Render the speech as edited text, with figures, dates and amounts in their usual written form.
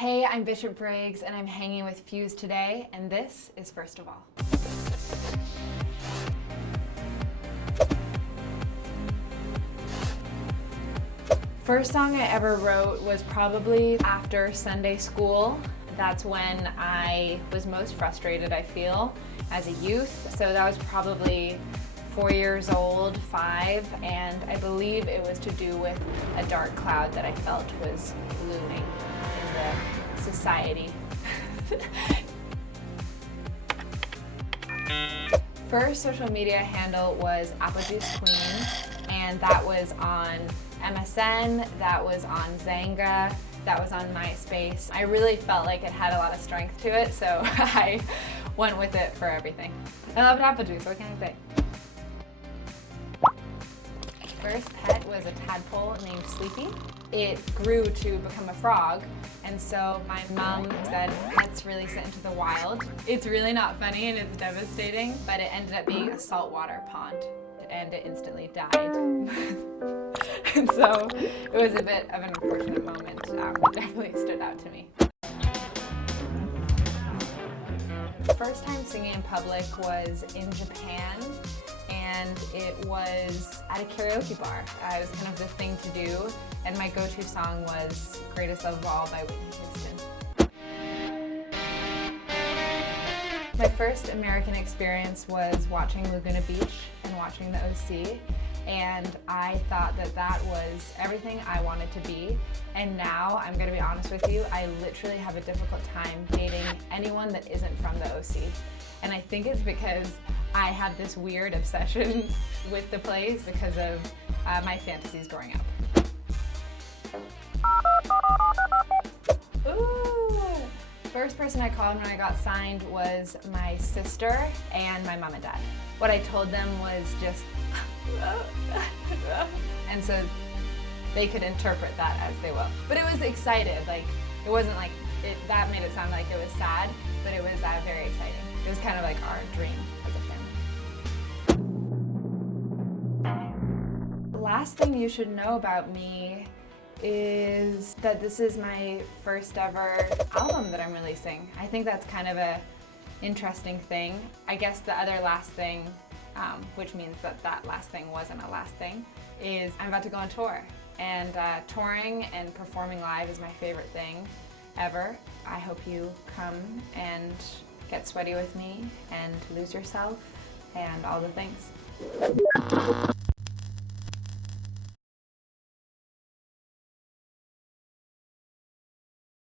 Hey, I'm Bishop Briggs, and I'm hanging with Fuse today, and this is First of All. First song I ever wrote was probably after Sunday school. That's when I was most frustrated, I feel, as a youth. So that was probably 4 years old, 5, and I believe it was to do with a dark cloud that I felt was looming in the society. First social media handle was Apple Juice Queen, and that was on MSN, that was on Zanga, that was on MySpace. I really felt like it had a lot of strength to it, so I went with it for everything. I loved apple juice, what can I say? First pet was a tadpole named Sleepy. It grew to become a frog, and so my mom said, let's release it into the wild. It's really not funny and it's devastating, but it ended up being a saltwater pond, and it instantly died. And so it was a bit of an unfortunate moment. It definitely stood out to me. The first time singing in public was in Japan, and it was at a karaoke bar. It was kind of the thing to do, and my go-to song was Greatest Love of All by Whitney Houston. My first American experience was watching Laguna Beach and watching the OC, and I thought that that was everything I wanted to be. And now, I'm gonna be honest with you, I literally have a difficult time dating anyone that isn't from the OC. And I think it's because I have this weird obsession with the place because of my fantasies growing up. Ooh! First person I called when I got signed was my sister and my mom and dad. What I told them was just, and so they could interpret that as they will. But it was excited, like, it wasn't like, that made it sound like it was sad, but it was very exciting. It was kind of like our dream as a family. The last thing you should know about me is that this is my first ever album that I'm releasing. I think that's kind of a interesting thing. I guess the other last thing, which means that that last thing wasn't a last thing, is I'm about to go on tour. And touring and performing live is my favorite thing ever. I hope you come and get sweaty with me and lose yourself and all the things.